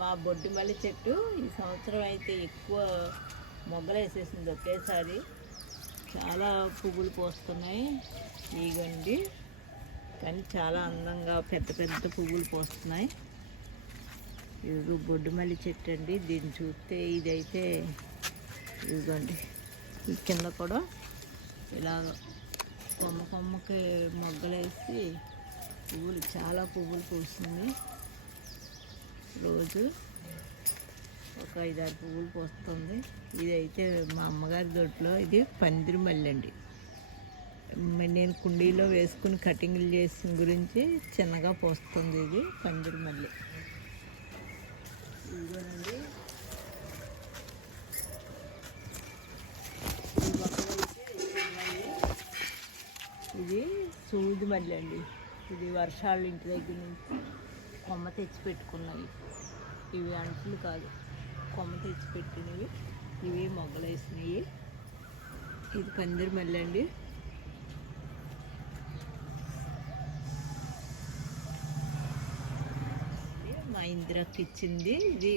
మా బొడ్డు మల్లి చెట్టు ఈ సంవత్సరం అయితే ఎక్కువ మొగ్గలు వేసేసింది ఒకేసారి. చాలా పువ్వులు పోస్తున్నాయి ఇగండి, కానీ చాలా అందంగా పెద్ద పెద్ద పువ్వులు పోస్తున్నాయి. ఇది బొడ్డు మల్లి చెట్టు అండి. దీన్ని చూస్తే ఇదైతే ఇదిగోండి, ఈ కింద కూడా ఇలా కొమ్మ కొమ్మకి మొగ్గలేసి పువ్వులు, చాలా పువ్వులు పూస్తుంది. రోజు ఒక 5-6 పువ్వులు పూస్తుంది. ఇదైతే మా అమ్మగారి దొడ్లో ఇది పందిరి మల్లి అండి. నేను కుండీలో వేసుకుని కటింగ్లు చేసిన గురించి చిన్నగా పోస్తుంది. ఇది పందిరి మల్లి. ఇదిగోనండి, ఇది సూది మల్లి అండి. ఇది వర్షాలు ఇంటి దగ్గర నుంచి కొమ్మ తెచ్చి పెట్టుకున్నాయి. ఇవి అంట్లు కాదు, కొమ్మ తెచ్చి పెట్టినవి. ఇవి మొగ్గలేసినవి. ఇది పందిరి మల్లి అండి. మా ఇందిరకి ఇచ్చింది. ఇది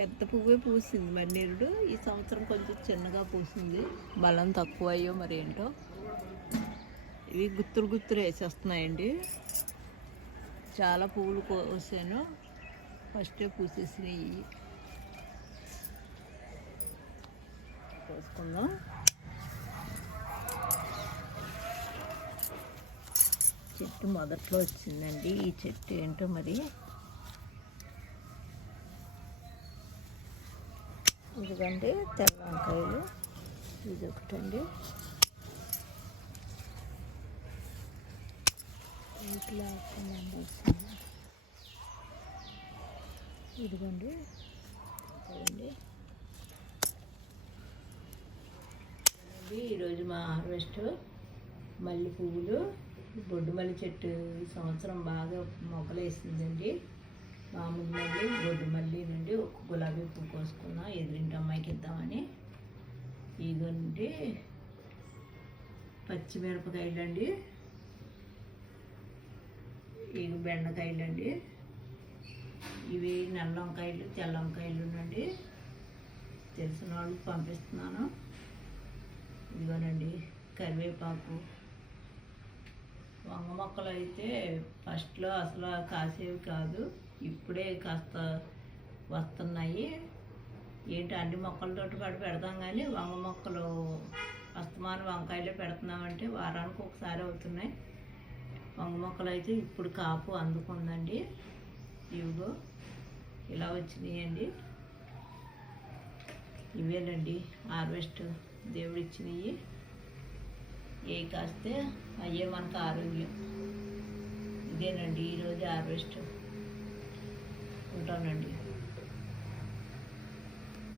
పెద్ద పువ్వే పూసింది మన్నేరుడు. ఈ సంవత్సరం కొంచెం చిన్నగా పూసింది, బలం తక్కువ అయ్యో మరి ఏంటో. ఇవి గుత్తులు గుత్తులు వేసేస్తున్నాయండి. చాలా పువ్వులు కోసాను, ఫస్టే పూసేసినాయి. కోసుకుందాం. చెట్టు మొదట్లో వచ్చిందండి. ఈ చెట్టు ఏంటో మరి. ఇదిగండి తెల్ల వంకాయలు. ఇది ఒకటండి. ఇదిగోండి అదండి. ఈరోజు మా హార్వెస్ట్ మల్లె పువ్వులు. బొడ్డు మల్లి చెట్టు ఈ సంవత్సరం బాగా మొగ్గలు వేసిందండి. మామూలు మల్లి, బొడ్డు మల్లి నుండి ఒక గులాబీ పువ్వు కోసుకున్నా ఎదురింటి అమ్మాయికి ఇద్దామని. ఇదిగోండి పచ్చిమిరపకాయలు అండి. ఇవి బెండకాయలు అండి. ఇవి నల్ల వంకాయలు, తెల్ల వంకాయలు అండి. తెలిసిన వాళ్ళకి పంపిస్తున్నాను. ఇదిగోనండి కరివేపాకు. వంగ మొక్కలు అయితే ఫస్ట్లో అసలు కాసేవి కాదు, ఇప్పుడే కాస్త వస్తున్నాయి. ఏంటి అన్ని మొక్కలతోటి పాటు పెడతాం, కానీ వంగ మొక్కలు అస్తమానం వంకాయలే పెడుతున్నామంటే వారానికి ఒకసారి అవుతున్నాయి. వంగ మొక్కలు అయితే ఇప్పుడు కాపు అందుకుందండి. ఇవిగో ఇలా వచ్చినాయండి. ఇవేనండి హార్వెస్ట్ దేవుడు ఇచ్చినవి. ఏ కాస్తే అయ్యే మనకు ఆరోగ్యం. ఇదేనండి ఈరోజు హార్వెస్ట్. ఉంటానండి.